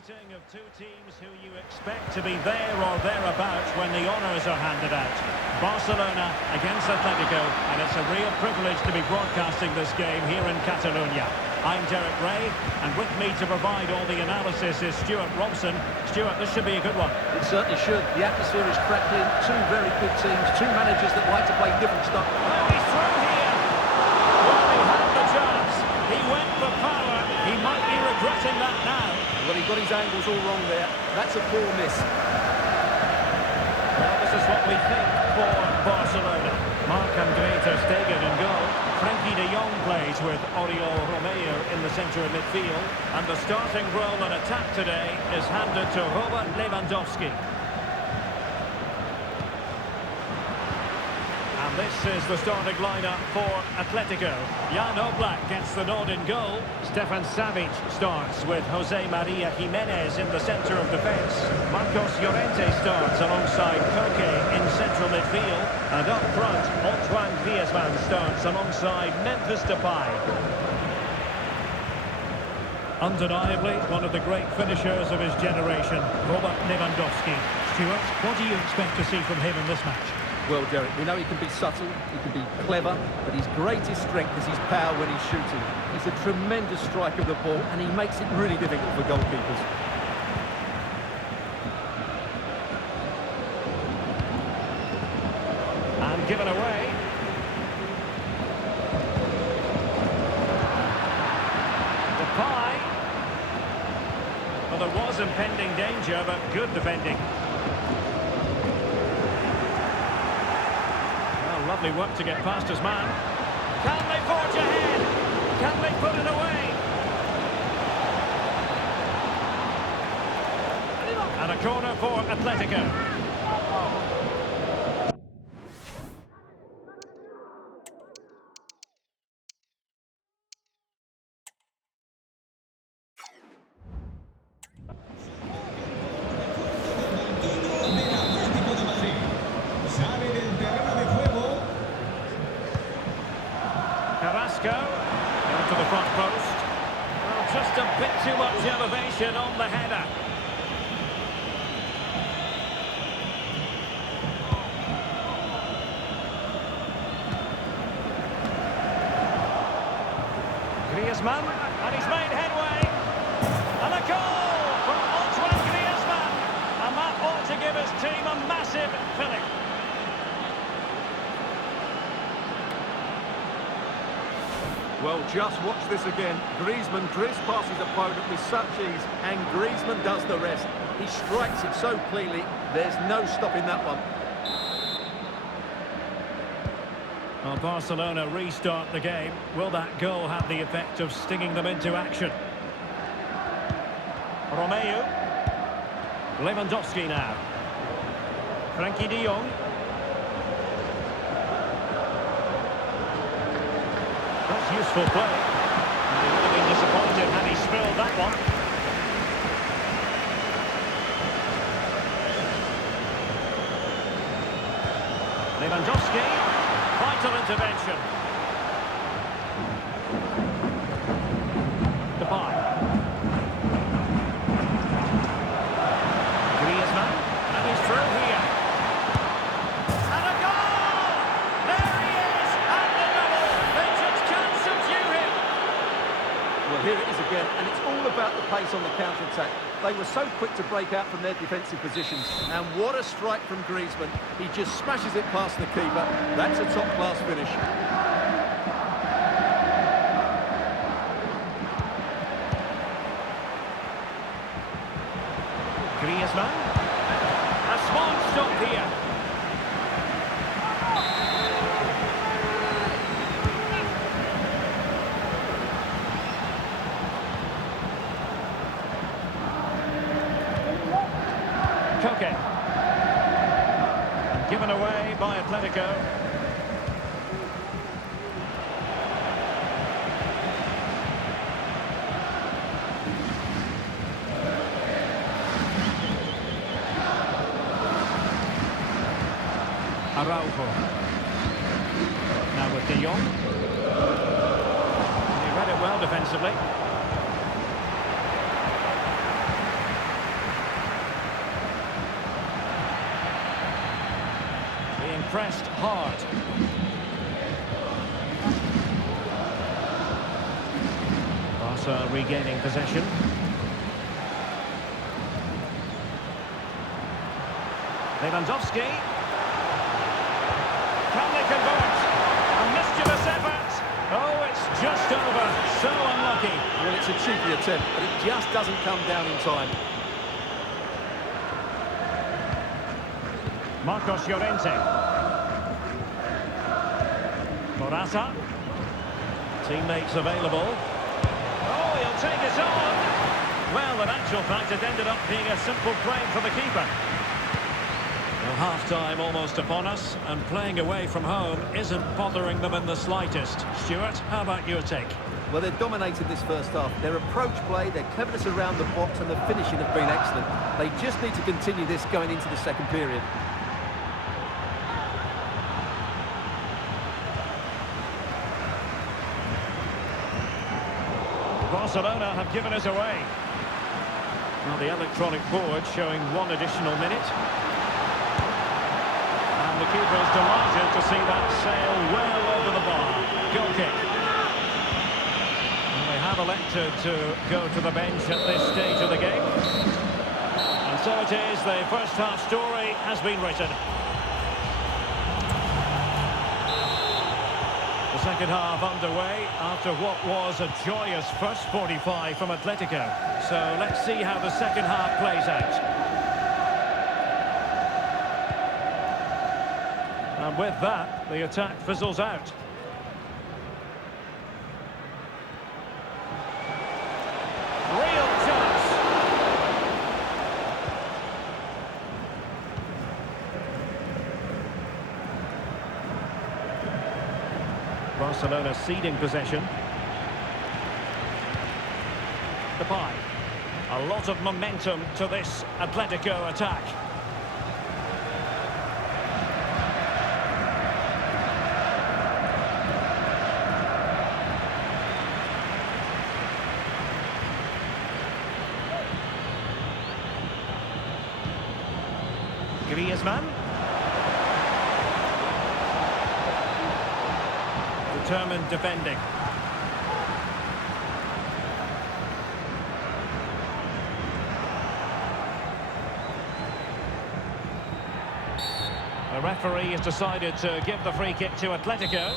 meeting of two teams who you expect to be there or thereabouts when the honours are handed out. Barcelona against Atletico, and it's a real privilege to be broadcasting this game here in Catalonia. I'm Derek Ray, and with me to provide all the analysis is Stuart Robson. Stuart, this should be a good one. It certainly should. The atmosphere is crackling. Two very good teams, two managers that like to play different stuff. Well, he's through here. Well, he had the chance. He went for power. He might be regretting that now. Well, he got his angles all wrong there. That's a poor miss. Well, this is what we think for Barcelona. Marc-Andre ter Stegen in goal. Frenkie de Jong plays with Oriol Romeu in the centre of midfield. And the starting role in attack today is handed to Robert Lewandowski. And this is the starting lineup for Atletico. Jan Oblak gets the nod in goal. Stefan Savic starts with Jose Maria Jimenez in the centre of defence. Marcos Llorente starts alongside Koke in central midfield. And up front, Antoine Griezmann starts alongside Memphis Depay. Undeniably, one of the great finishers of his generation, Robert Lewandowski. Stuart, what do you expect to see from him in this match? Well, Derek, we know he can be subtle, he can be clever, but his greatest strength is his power when he's shooting. He's a tremendous striker of the ball, and he makes it really difficult for goalkeepers. And given away. Depay. Well, there was impending danger, but good defending. Lovely work to get past his man. Can they forge ahead? Can they put it away? And a corner for Atletico. Down to the front post. Well, just a bit too much elevation on the header. Griezmann, and he's made headway. And a goal from Antoine Griezmann. And that ought to give his team a massive filling. Well, just watch this again. Griezmann drifts past his opponent with such ease, and Griezmann does the rest. He strikes it so cleanly, there's no stopping that one. Well, Barcelona restart the game. Will that goal have the effect of stinging them into action? Romeu. Lewandowski now. Frenkie de Jong. That's useful play. And he would have been disappointed had he spilled that one. Lewandowski, vital intervention. Depay. Griezmann, and he's through here. And a goal! There he is, and the double. They just can't subdue him. Well, here it is again, and it's all about the pace on the counter-attack. They were so quick to break out from their defensive positions, and what a strike from Griezmann. He just smashes it past the keeper. That's a top-class finish. Griezmann. A small stop here. Koke. Given away by Atletico. Araujo. Now with De Jong. He read it well defensively. pressed hard. Barca regaining possession. Lewandowski. Can they convert? A mischievous effort. Oh, it's just over. So unlucky. Well, it's a cheeky attempt, but it just doesn't come down in time. Marcos Llorente. Morata. Teammates available. Oh, he'll take it on. Well, in actual fact, it ended up being a simple claim for the keeper. Well, half-time almost upon us, and playing away from home isn't bothering them in the slightest. Stuart, how about your take? Well, they've dominated this first half. Their approach play, their cleverness around the box and the finishing have been excellent. They just need to continue this going into the second period. Barcelona have given us away. Well, the electronic board showing one additional minute. And the keeper's delighted to see that sail well over the bar. Goal kick. And they have elected to go to the bench at this stage of the game. And so it is, the first half story has been written. The second half underway after what was a joyous first 45 from Atletico. So let's see how the second half plays out. And with that, the attack fizzles out. Real chance. Barcelona ceding possession. Depay. A lot of momentum to this Atletico attack. Griezmann. Determined defending. The referee has decided to give the free kick to Atletico.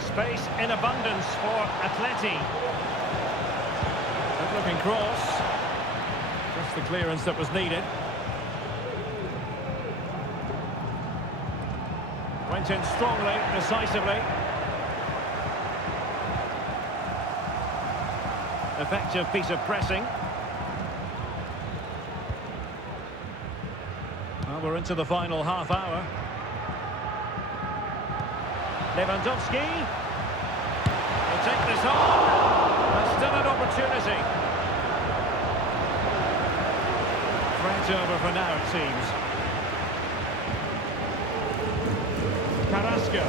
Space in abundance for Atleti. Looking cross. Just the clearance that was needed. Went in strongly, decisively. Effective piece of pressing. Well, we're into the final half hour. Lewandowski. He'll take this on. There's still an opportunity. Threat over for now, it seems. Carrasco.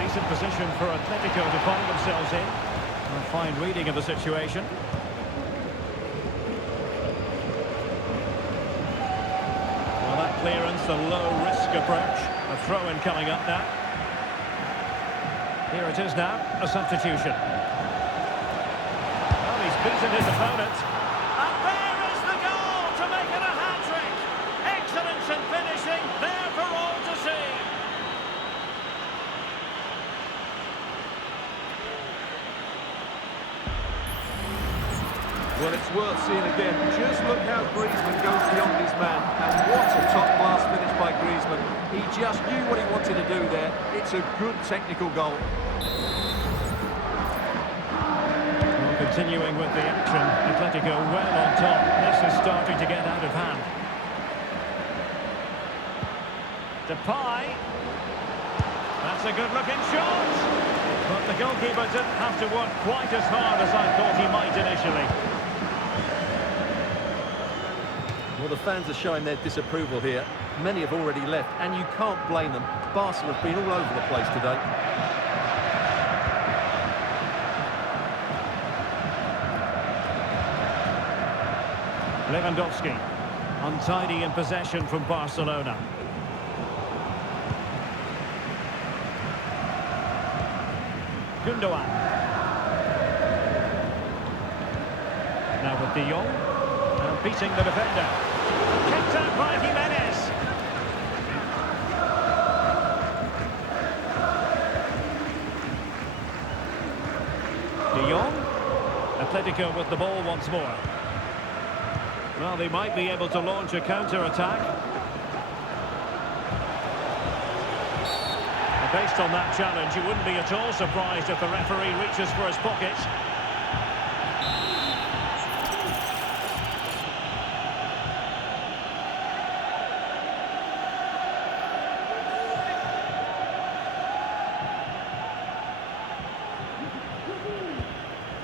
Decent position for Atletico to find themselves in. A fine reading of the situation. Well, that clearance, the low-risk approach. A throw-in coming up now. Here it is now, a substitution. Well, he's beaten his opponent. And there is the goal to make it a hat-trick. Excellence in finishing, there for all to see. Well, it's worth seeing again. Just look how Griezmann goes beyond his man. And what a top-class finish by Griezmann. He just knew what he wanted to do there. It's a good technical goal. Well, continuing with the action, Atletico well on top. This is starting to get out of hand. Depay. That's a good-looking shot. But the goalkeeper didn't have to work quite as hard as I thought he might initially. Well, the fans are showing their disapproval here. Many have already left, and you can't blame them. Barca have been all over the place today. Lewandowski. Untidy in possession from Barcelona. Gundogan. Now with De Jong. And beating the defender. Kicked out by Jimenez. De Jong. Atletico with the ball once more. Well, they might be able to launch a counter-attack. Based on that challenge, you wouldn't be at all surprised if the referee reaches for his pocket.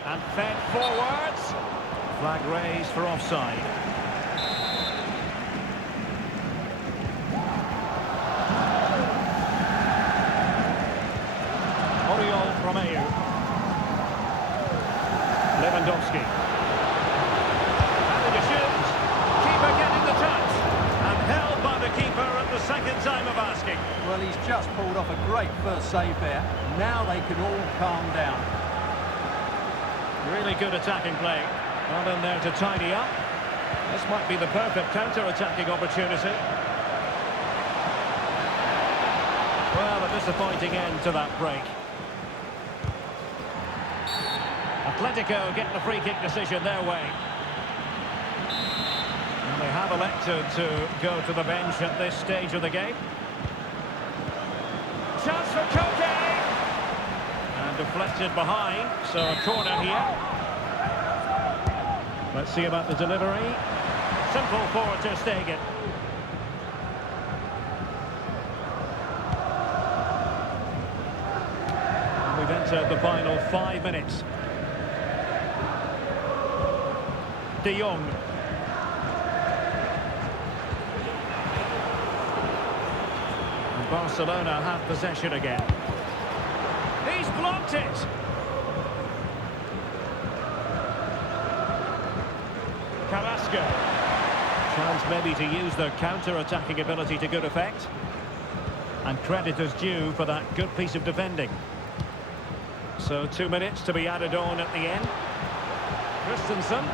And fed forwards. Flag raised for offside. Lewandowski. And the shoot. Keeper getting the touch. And held by the keeper at the second time of asking. Well, he's just pulled off a great first save there. Now they can all calm down. Really good attacking play. Well in there to tidy up. This might be the perfect counter-attacking opportunity. Well, a disappointing end to that break. Atletico getting a free kick decision their way. And they have elected to go to the bench at this stage of the game. Chance for Koke! And deflected behind, so a corner here. Let's see about the delivery. Simple for Ter Stegen. And we've entered the final 5 minutes. De Jong. And Barcelona have possession again. He's blocked it. Carrasco. Chance maybe to use their counter-attacking ability to good effect. And credit is due for that good piece of defending. So 2 minutes to be added on at the end. Christensen.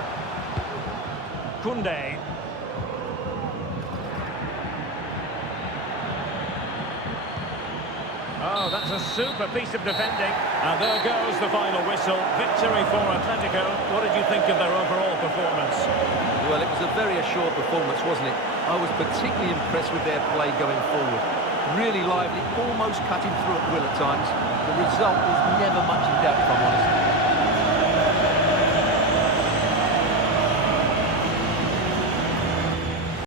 Kunde. Oh, that's a super piece of defending. And there goes the final whistle. Victory for Atletico. What did you think of their overall performance? Well, it was a very assured performance, wasn't it? I was particularly impressed with their play going forward. Really lively, almost cutting through at will at times. The result was never much in doubt.